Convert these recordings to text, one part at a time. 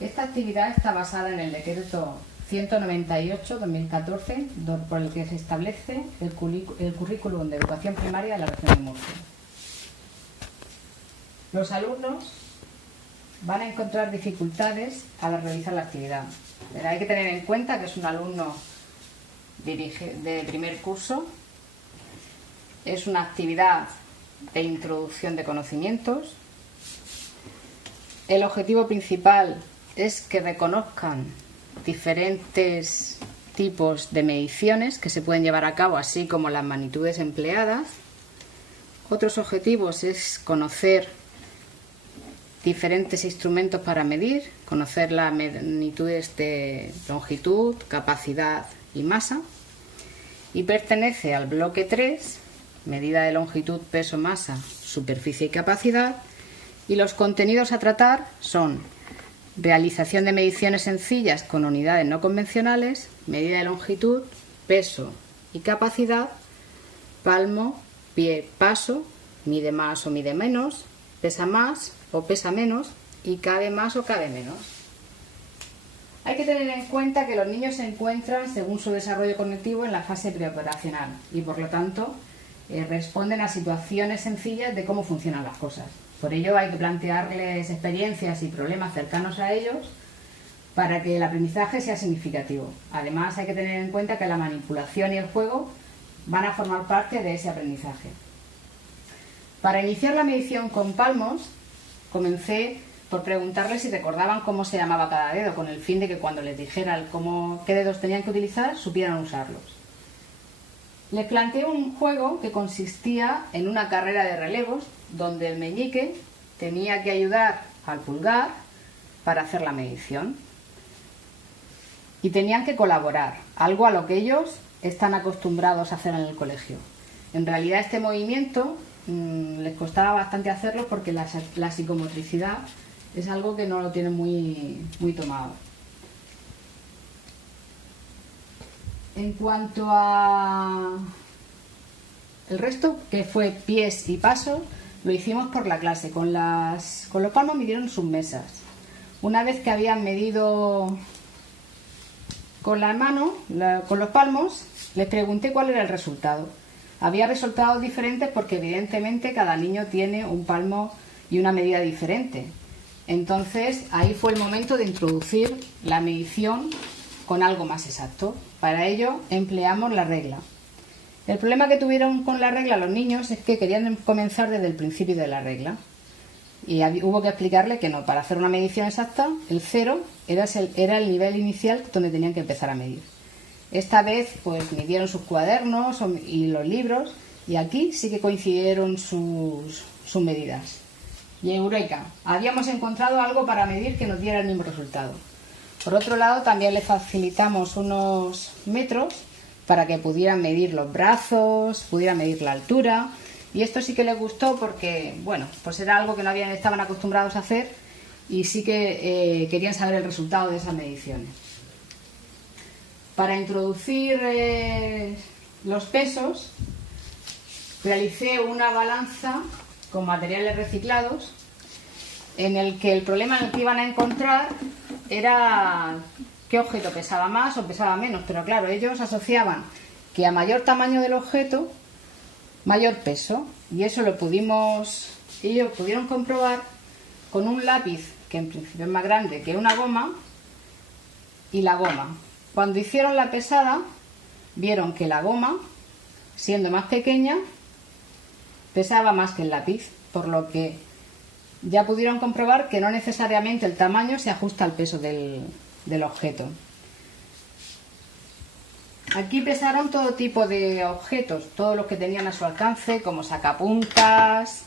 Esta actividad está basada en el decreto 198/2014, por el que se establece el currículum de educación primaria de la región de Murcia. Los alumnos van a encontrar dificultades al realizar la actividad. Pero hay que tener en cuenta que es un alumno de primer curso. Es una actividad de introducción de conocimientos. El objetivo principal es que reconozcan diferentes tipos de mediciones que se pueden llevar a cabo, así como las magnitudes empleadas. Otros objetivos es conocer diferentes instrumentos para medir, conocer las magnitudes de longitud, capacidad y masa. Y pertenece al bloque 3, medida de longitud, peso, masa, superficie y capacidad. Y los contenidos a tratar son realización de mediciones sencillas con unidades no convencionales, medida de longitud, peso y capacidad, palmo, pie, paso, mide más o mide menos, pesa más o pesa menos y cabe más o cabe menos. Hay que tener en cuenta que los niños se encuentran, según su desarrollo cognitivo, en la fase preoperacional y, por lo tanto, responden a situaciones sencillas de cómo funcionan las cosas. Por ello hay que plantearles experiencias y problemas cercanos a ellos para que el aprendizaje sea significativo. Además, hay que tener en cuenta que la manipulación y el juego van a formar parte de ese aprendizaje. Para iniciar la medición con palmos, comencé por preguntarles si recordaban cómo se llamaba cada dedo, con el fin de que cuando les dijera qué dedos tenían que utilizar, supieran usarlos. Les planteé un juego que consistía en una carrera de relevos, donde el meñique tenía que ayudar al pulgar para hacer la medición. Y tenían que colaborar, algo a lo que ellos están acostumbrados a hacer en el colegio. En realidad este movimiento les costaba bastante hacerlo porque la psicomotricidad es algo que no lo tienen muy tomado. En cuanto a el resto, que fue pies y pasos, lo hicimos por la clase. Con los palmos midieron sus mesas. Una vez que habían medido con la mano, con los palmos, les pregunté cuál era el resultado. Había resultados diferentes porque evidentemente cada niño tiene un palmo y una medida diferente. Entonces ahí fue el momento de introducir la medición con algo más exacto. Para ello empleamos la regla. El problema que tuvieron con la regla los niños es que querían comenzar desde el principio de la regla. Y hubo que explicarle que no, para hacer una medición exacta, el 0 era el nivel inicial donde tenían que empezar a medir. Esta vez pues midieron sus cuadernos y los libros y aquí sí que coincidieron sus medidas. Y eureka, habíamos encontrado algo para medir que nos diera el mismo resultado. Por otro lado, también les facilitamos unos metros para que pudieran medir los brazos, pudieran medir la altura. Y esto sí que les gustó porque, bueno, pues era algo que no estaban acostumbrados a hacer y sí que querían saber el resultado de esas mediciones. Para introducir los pesos, realicé una balanza con materiales reciclados en el que el problema en el que iban a encontrar era qué objeto pesaba más o pesaba menos. Pero claro, ellos asociaban que a mayor tamaño del objeto, mayor peso. Y eso ellos pudieron comprobar con un lápiz que en principio es más grande que una goma y la goma. Cuando hicieron la pesada, vieron que la goma, siendo más pequeña, pesaba más que el lápiz, por lo que ya pudieron comprobar que no necesariamente el tamaño se ajusta al peso del objeto. Aquí pesaron todo tipo de objetos, todos los que tenían a su alcance, como sacapuntas,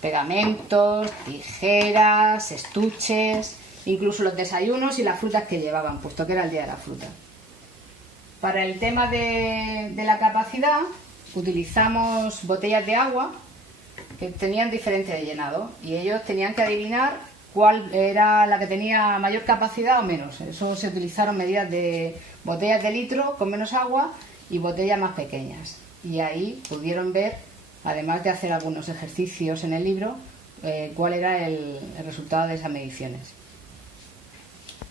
pegamentos, tijeras, estuches, incluso los desayunos y las frutas que llevaban, puesto que era el día de la fruta. Para el tema de la capacidad, utilizamos botellas de agua que tenían diferente de llenado y ellos tenían que adivinar cuál era la que tenía mayor capacidad o menos. Eso se utilizaron medidas de botellas de litro con menos agua y botellas más pequeñas. Y ahí pudieron ver, además de hacer algunos ejercicios en el libro, cuál era el resultado de esas mediciones.